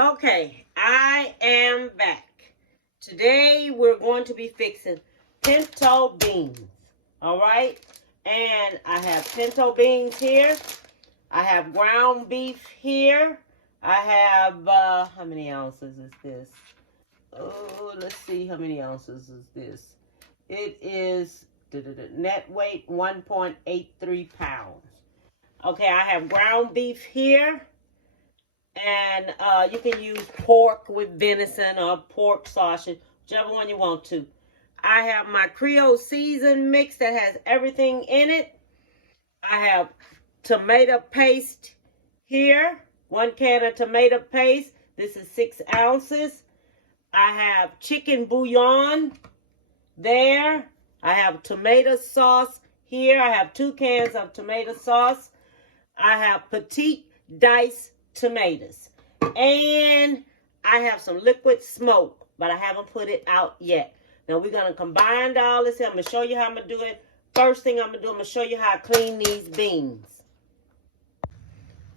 Okay, I am back. Today we're going to be fixing pinto beans. Alright? And I have pinto beans here. I have ground beef here. I have, how many ounces is this? Oh, let's see how many ounces is this. It is net weight 1.83 pounds. Okay, I have ground beef here. And you can use pork with venison or pork sausage, whichever one you want to. I have my Creole season mix that has everything in it. I have tomato paste here. 1 can of tomato paste. This is 6 ounces. I have chicken bouillon there. I have tomato sauce here. I have 2 cans of tomato sauce. I have petite diced tomatoes. And I have some liquid smoke, but I haven't put it out yet. Now we're going to combine all this here. I'm going to show you how I'm going to do it. First thing I'm going to do, I'm going to show you how I clean these beans.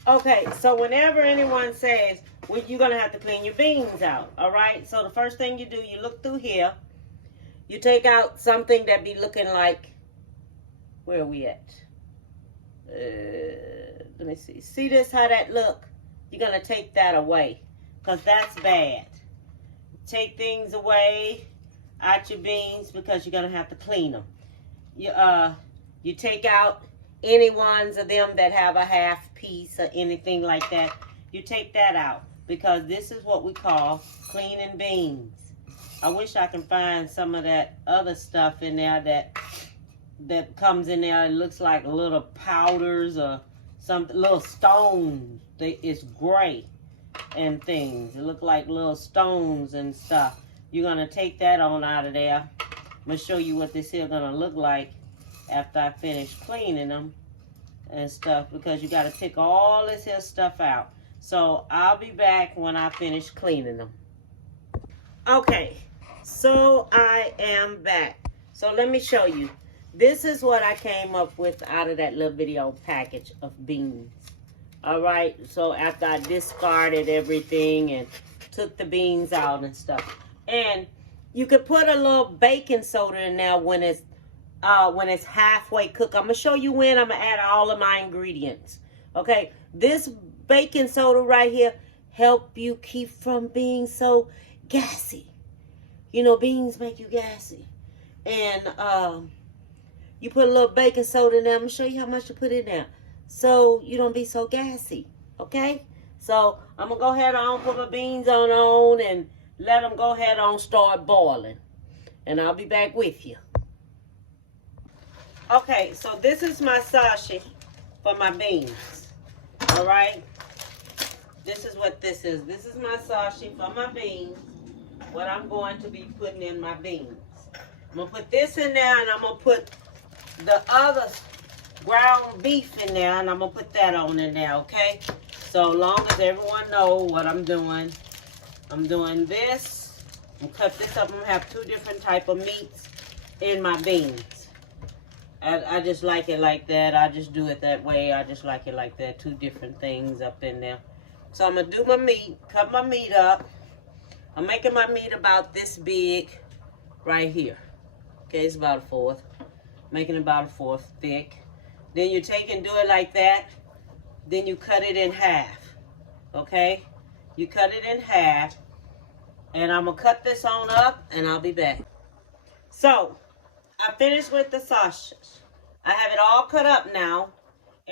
Okay, so whenever anyone says, well, you're going to have to clean your beans out, all right? So the first thing you do, you look through here. You take out something that be looking like, where are we at? Let me see. See this, how that look? You're going to take that away because that's bad. Take things away out your beans because you're going to have to clean them. You take out any ones of them that have a half piece or anything like that. You take that out because this is what we call cleaning beans. I wish I can find some of that other stuff in there that comes in there. It looks like little powders or something, little stones. It's gray and things. It look like little stones and stuff. You're going to take that on out of there. I'm going to show you what this here going to look like after I finish cleaning them and stuff, because you got to pick all this here stuff out. So I'll be back when I finish cleaning them. Okay, so I am back. So let me show you. This is what I came up with out of that little video package of beans. All right, so after I discarded everything and took the beans out and stuff. And you could put a little baking soda in there when it's halfway cooked. I'm going to show you when I'm going to add all of my ingredients. Okay, this baking soda right here help you keep from being so gassy. You know, beans make you gassy. And you put a little baking soda in there. I'm going to show you how much to put in there so you don't be so gassy, okay? So I'm going to go ahead on, put my beans on and let them go ahead on start boiling. And I'll be back with you. Okay, so this is my sashi for my beans, all right? This is what this is. This is my sashi for my beans, what I'm going to be putting in my beans. I'm going to put this in there, and I'm going to put the other ground beef in there, and I'm going to put that on in there, okay? So long as everyone knows what I'm doing this. I'm going to cut this up. I'm going to have 2 different type of meats in my beans. I just like it like that. I just do it that way. I just like it like that. 2 different things up in there. So I'm going to do my meat, cut my meat up. I'm making my meat about this big right here. Okay, it's about a 1/4. Making about a 1/4 thick. Then you take and do it like that. Then you cut it in half. Okay? You cut it in half. And I'm going to cut this on up and I'll be back. So, I finished with the sausage. I have it all cut up now.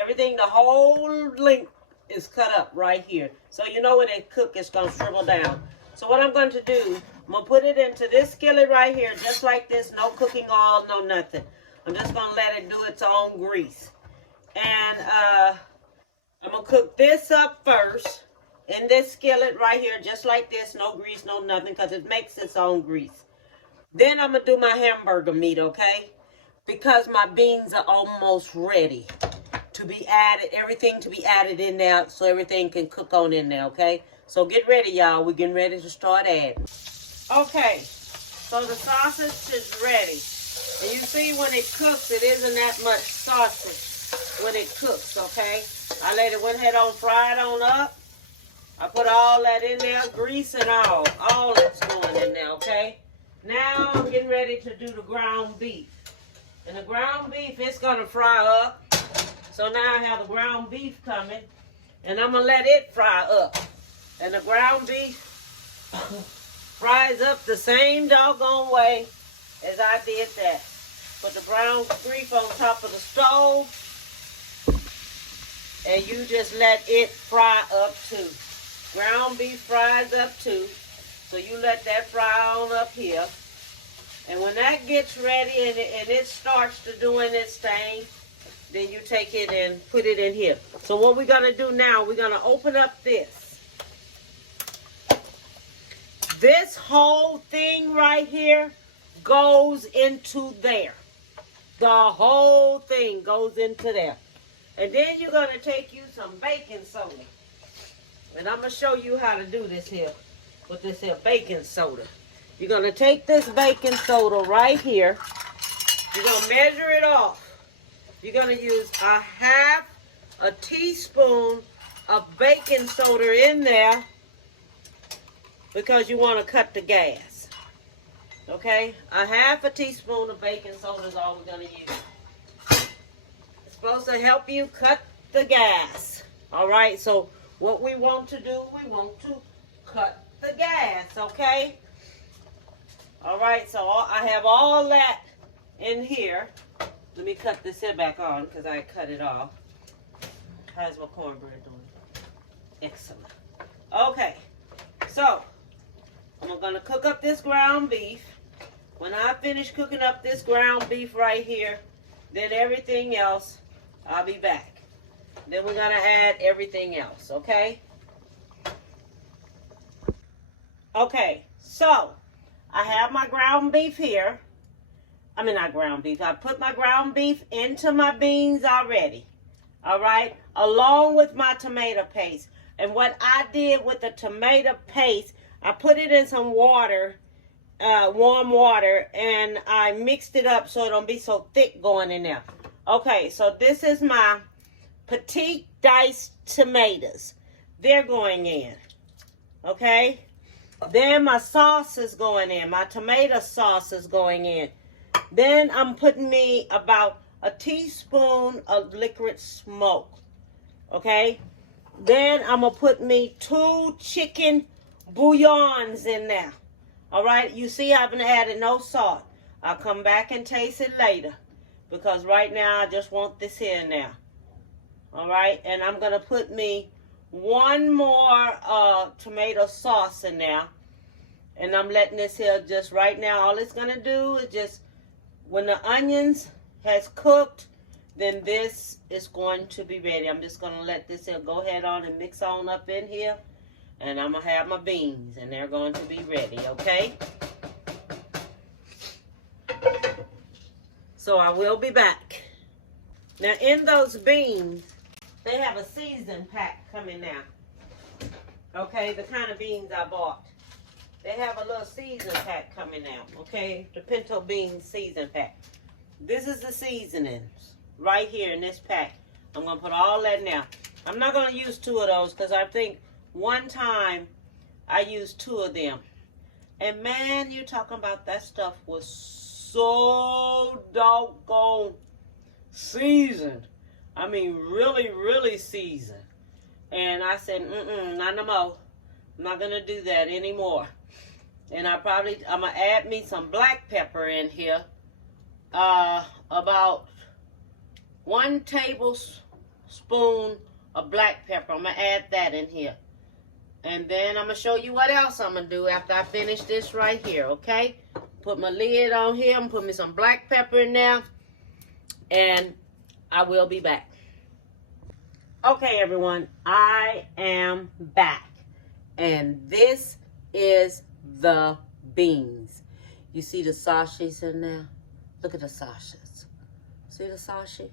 Everything, the whole length is cut up right here. So you know when it cooks, it's going to shrivel down. So what I'm going to do, I'm going to put it into this skillet right here, just like this. No cooking oil, no nothing. I'm just going to let it do its own grease. And I'm going to cook this up first in this skillet right here, just like this. No grease, no nothing, because it makes its own grease. Then I'm going to do my hamburger meat, okay? Because my beans are almost ready to be added, everything to be added in there so everything can cook on in there, okay? So get ready, y'all. We're getting ready to start adding. Okay, so the sausage is ready. And you see when it cooks, it isn't that much sausage when it cooks, okay? I let it went ahead on, fry it on up. I put all that in there, grease and all that's going in there, okay? Now I'm getting ready to do the ground beef. And the ground beef, it's gonna fry up. So now I have the ground beef coming, and I'm gonna let it fry up. And the ground beef fries up the same doggone way as I did that. Put the ground beef on top of the stove, and you just let it fry up too. Ground beef fries up too, so you let that fry on up here. And when that gets ready and it starts to doing its thing, then you take it and put it in here. So what we're going to do now, we're going to open up this. This whole thing right here goes into there. The whole thing goes into there. And then you're going to take you some baking soda. And I'm going to show you how to do this here with this here baking soda. You're going to take this baking soda right here. You're going to measure it off. You're going to use a half a teaspoon of baking soda in there because you want to cut the gas. Okay? A half a teaspoon of baking soda is all we're going to use. It's supposed to help you cut the gas. All right? So what we want to do, we want to cut the gas. Okay? All right, so I have all that in here. Let me cut this here back on because I cut it off. How's my cornbread doing? Excellent. Okay, so I'm going to cook up this ground beef. When I finish cooking up this ground beef right here, then everything else, I'll be back. Then we're going to add everything else, okay? Okay, so I have my ground beef here. I mean, not ground beef. I put my ground beef into my beans already. All right? Along with my tomato paste. And what I did with the tomato paste, I put it in some water, warm water, and I mixed it up so it don't be so thick going in there. Okay, so this is my petite diced tomatoes. They're going in. Okay? Then my sauce is going in. My tomato sauce is going in. Then I'm putting me about a teaspoon of liquid smoke. Okay? Then I'm going to put me 2 chicken bouillons in there. All right? You see I haven't added no salt. I'll come back and taste it later. Because right now I just want this here now. All right? And I'm going to put me 1 more tomato sauce in there. And I'm letting this here just right now. All it's going to do is just, when the onions has cooked, then this is going to be ready. I'm just going to let this here go ahead on and mix on up in here. And I'm going to have my beans. And they're going to be ready, okay? So I will be back. Now in those beans, they have a season pack coming now. Okay, the kind of beans I bought. They have a little season pack coming out. Okay, the pinto bean season pack. This is the seasonings right here in this pack. I'm going to put all that in there. I'm not going to use 2 of those because I think one time I used 2 of them. And man, you're talking about that stuff was so doggone seasoned. I mean, really, really seasoned. And I said, not no more. I'm not going to do that anymore. And I'm going to add me some black pepper in here. About 1 tablespoon of black pepper. I'm going to add that in here. And then I'm going to show you what else I'm going to do after I finish this right here, okay? Put my lid on here. I'm going to put me some black pepper in there. And I will be back. Okay, everyone. I am back. And this is the beans. You see the sausages in there? Look at the sausages. See the sausage?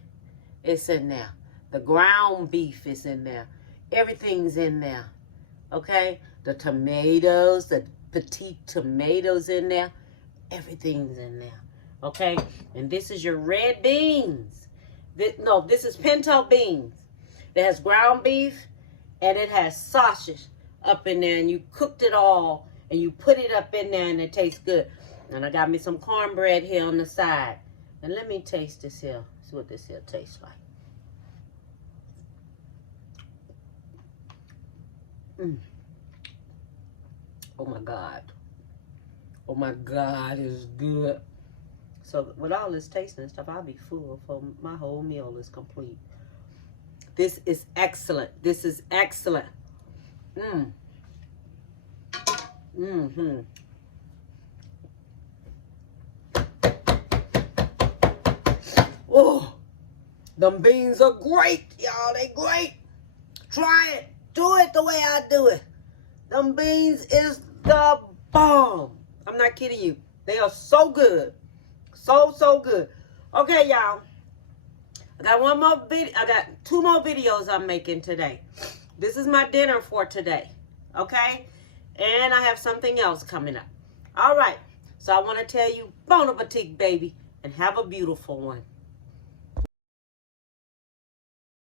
It's in there. The ground beef is in there. Everything's in there. Okay? The tomatoes, the petite tomatoes in there. Everything's in there. Okay? And this is your red beans. This is pinto beans. It has ground beef and it has sausage. up in there and you cooked it all and you put it up in there and it tastes good. And I got me some cornbread here on the side. And let me taste this here. See what this here tastes like. Oh my God. Oh my God, it's good. So with all this tasting and stuff, I'll be full for my whole meal is complete. This is excellent. This is excellent. Oh, them beans are great, y'all. They great. Try it. Do it the way I do it. Them beans is the bomb. I'm not kidding you. They are so good. So good. Okay, y'all. I got one more video. I got 2 more videos I'm making today. This is my dinner for today. Okay? And I have something else coming up. All right. So I want to tell you, bon appetit, baby. And have a beautiful one.